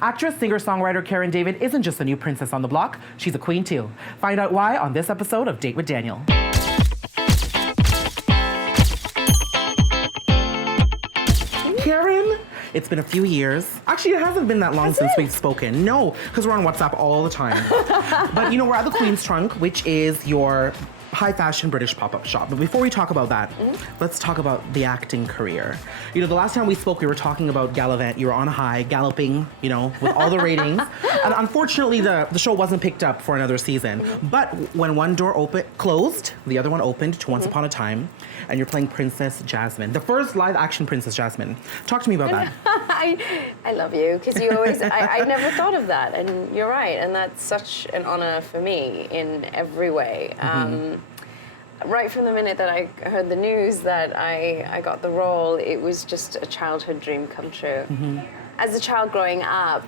Actress, singer-songwriter Karen David isn't just a new princess on the block, she's a queen too. Find out why on this episode of Date with Daniel. Karen, it's been a few years. Actually, it hasn't been that long since we've spoken. No, because we're on WhatsApp all the time. But we're at the Queen's Trunk, which is your high fashion British pop-up shop. But before we talk about that, let's talk about the acting career. The last time we spoke, we were talking about Galavant. You were on a high, galloping, with all the ratings. And unfortunately, the show wasn't picked up for another season. But when one door closed, the other one opened to Once Upon a Time, and you're playing Princess Jasmine, the first live-action Princess Jasmine. Talk to me about that. I love you, because you always, I never thought of that, and you're right, and that's such an honor for me in every way. Right from the minute that I heard the news that I got the role, it was just a childhood dream come true. As a child growing up,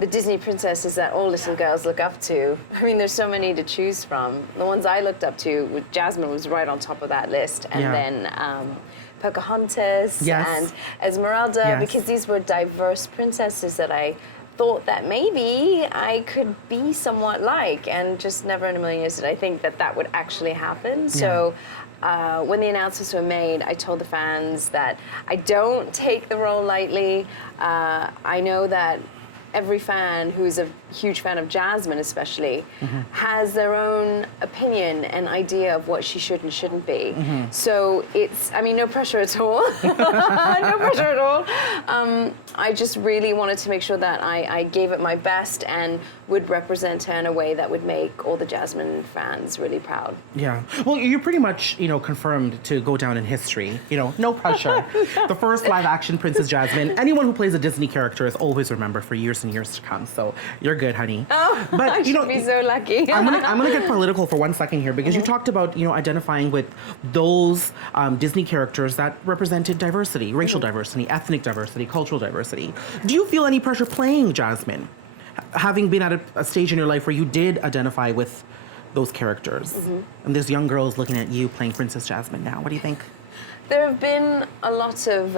the Disney princesses that all little girls look up to, there's so many to choose from. The ones I looked up to, Jasmine was right on top of that list, and then Pocahontas and Esmeralda, because these were diverse princesses that I thought that maybe I could be somewhat like, and just never in a million years did I think that would actually happen. So when the announcements were made, I told the fans that I don't take the role lightly. I know that every fan who's a huge fan of Jasmine especially has their own opinion and idea of what she should and shouldn't be. So it's, no pressure at all. No pressure at all. I just really wanted to make sure that I gave it my best and would represent her in a way that would make all the Jasmine fans really proud. Yeah. Well, you're pretty much, confirmed to go down in history. No pressure. The first live-action Princess Jasmine. Anyone who plays a Disney character is always remembered for years and years to come. So you're good, honey. Oh, but I should be so lucky. I'm gonna get political for 1 second here, because you talked about identifying with those Disney characters that represented diversity, racial diversity, ethnic diversity, cultural diversity. Do you feel any pressure playing Jasmine, having been at a stage in your life where you did identify with those characters? And there's young girls looking at you playing Princess Jasmine now. What do you think? There have been a lot of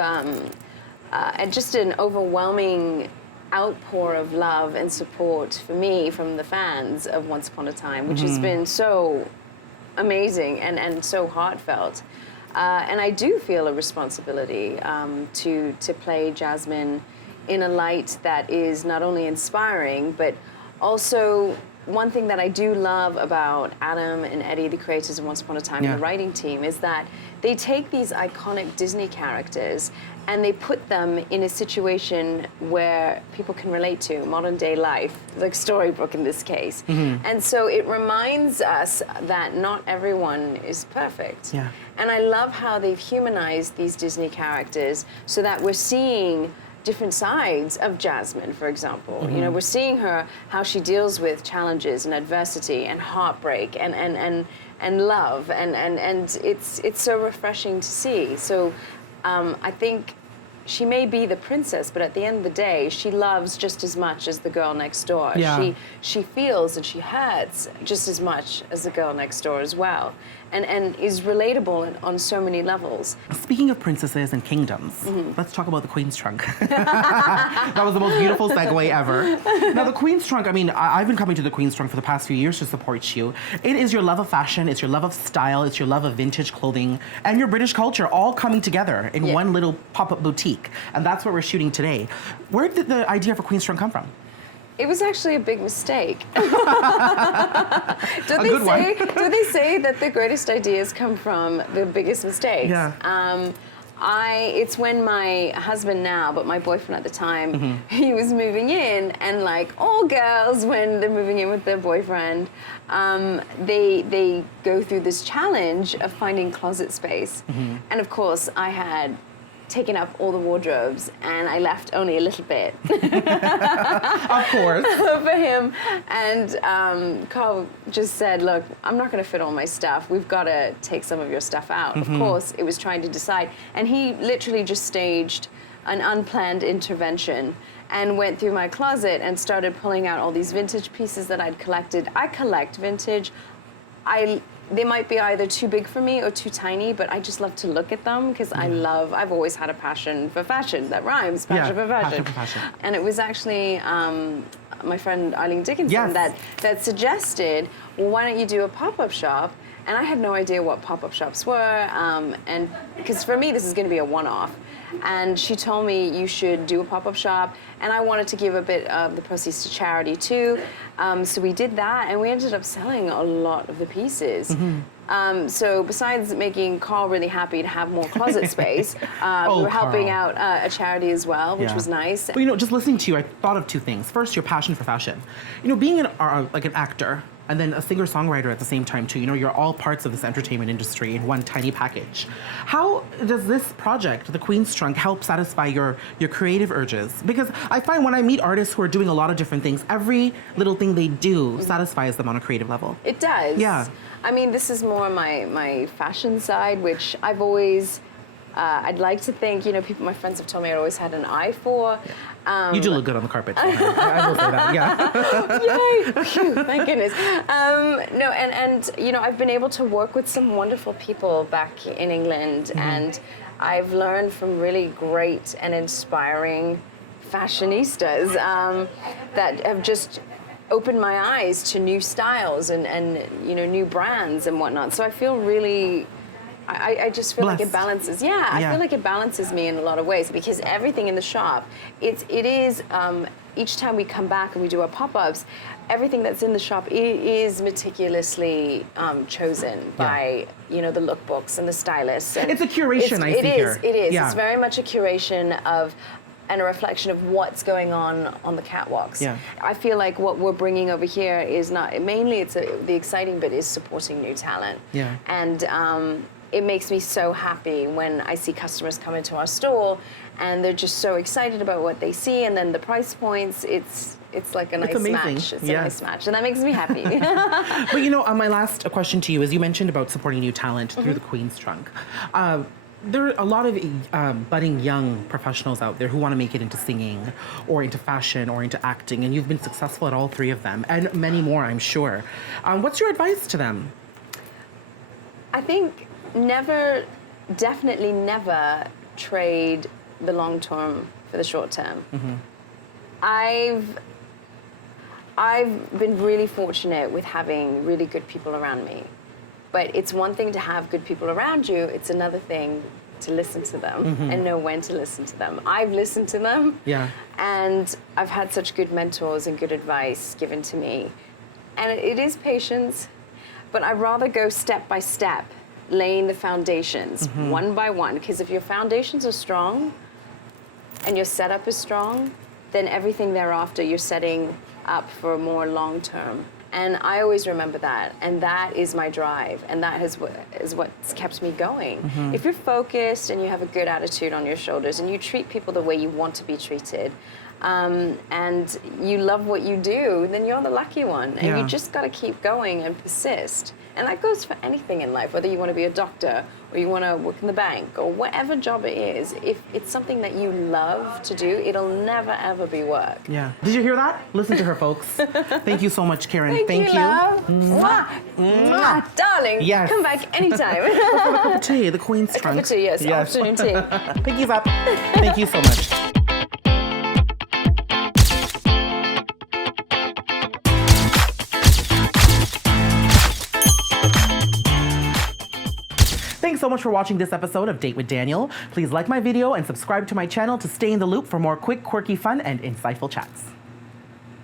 just an overwhelming outpour of love and support for me from the fans of Once Upon a Time, which has been so amazing and so heartfelt. And I do feel a responsibility to play Jasmine in a light that is not only inspiring, but also one thing that I do love about Adam and Eddie, the creators of Once Upon a Time, and the writing team, is that they take these iconic Disney characters and they put them in a situation where people can relate to, modern day life, like Storybook in this case. And so it reminds us that not everyone is perfect. And I love how they've humanized these Disney characters so that we're seeing different sides of Jasmine, for example. We're seeing her, how she deals with challenges and adversity and heartbreak and love, and it's so refreshing to see. So I think she may be the princess, but at the end of the day, she loves just as much as the girl next door. She feels and she hurts just as much as the girl next door as well, and is relatable on so many levels. Speaking of princesses and kingdoms, let's talk about the Queen's Trunk. That was the most beautiful segue ever. Now, the Queen's Trunk, I've been coming to the Queen's Trunk for the past few years to support you. It is your love of fashion, it's your love of style, it's your love of vintage clothing, and your British culture all coming together in one little pop-up boutique. And that's what we're shooting today. Where did the idea for Queen's Trunk come from? It was actually a big mistake. Do they say that the greatest ideas come from the biggest mistakes? It's when my husband now, but my boyfriend at the time, he was moving in, and like all girls, when they're moving in with their boyfriend, they go through this challenge of finding closet space. And of course, I had taken up all the wardrobes, and I left only a little bit. Of course. For him. And Carl just said, look, I'm not going to fit all my stuff. We've got to take some of your stuff out. Of course, it was trying to decide. And he literally just staged an unplanned intervention and went through my closet and started pulling out all these vintage pieces that I'd collected. I collect vintage. I they might be either too big for me or too tiny, but I just love to look at them because I've always had a passion for fashion. That rhymes, passion for fashion. Passion for fashion. And it was actually my friend Eileen Dickinson that suggested, well, why don't you do a pop-up shop? And I had no idea what pop-up shops were, and because for me this is going to be a one-off. And she told me you should do a pop-up shop, and I wanted to give a bit of the proceeds to charity too. So we did that, and we ended up selling a lot of the pieces. So besides making Carl really happy to have more closet space, we were helping out a charity as well, which was nice. Well, you know, just listening to you, I thought of two things. First, your passion for fashion. You know, being like an actor, and then a singer-songwriter at the same time too. You know, you're all parts of this entertainment industry in one tiny package. How does this project, The Queen's Trunk, help satisfy your creative urges? Because I find when I meet artists who are doing a lot of different things, every little thing they do satisfies them on a creative level. It does. Yeah. I mean, this is more my fashion side, which I've always, I'd like to think, you know, my friends have told me I always had an eye for. You do look good on the carpet. I will say that, Yay! Phew, thank goodness. No, and you know, I've been able to work with some wonderful people back in England, and I've learned from really great and inspiring fashionistas that have just opened my eyes to new styles and you know, new brands and whatnot. So I feel really, I just feel blessed. Like it balances. I feel like it balances me in a lot of ways because everything in the shop, it is each time we come back and we do our pop-ups, everything that's in the shop is meticulously chosen by, you know, the lookbooks and the stylists. And it's a curation, I see here. It is. Yeah. It's very much a curation of and a reflection of what's going on the catwalks. Yeah. I feel like what we're bringing over here is not, mainly the exciting bit is supporting new talent. Yeah. And it makes me so happy when I see customers come into our store and they're just so excited about what they see, and then the price points, it's like a nice match. It's a nice match, and that makes me happy. But you know, my last question to you is, you mentioned about supporting new talent through the Queen's Trunk. There are a lot of budding young professionals out there who want to make it into singing or into fashion or into acting, and you've been successful at all three of them, and many more, I'm sure. What's your advice to them? I think definitely never trade the long term for the short term. I've been really fortunate with having really good people around me. But it's one thing to have good people around you, it's another thing to listen to them and know when to listen to them. I've listened to them, and I've had such good mentors and good advice given to me. And it is patience, but I'd rather go step by step, laying the foundations one by one, because if your foundations are strong and your setup is strong, then everything thereafter you're setting up for a more long term. And I always remember that, and that is my drive, and that is what's kept me going. If you're focused and you have a good attitude on your shoulders and you treat people the way you want to be treated, and you love what you do, then you're the lucky one, and you just got to keep going and persist. And that goes for anything in life, whether you want to be a doctor or you want to work in the bank or whatever job it is. If it's something that you love to do, it'll never, ever be work. Yeah. Did you hear that? Listen to her, folks. Thank you so much, Karen. Thank you. Love. Mwah. Mwah. Darling, yes. Come back anytime. Let's have a cup of tea, the Queen's Trunk. A cup of tea, yes. Afternoon tea. Pinkies up. Thank you so much. Thanks so much for watching this episode of Date with Daniel. Please like my video and subscribe to my channel to stay in the loop for more quick, quirky fun and insightful chats.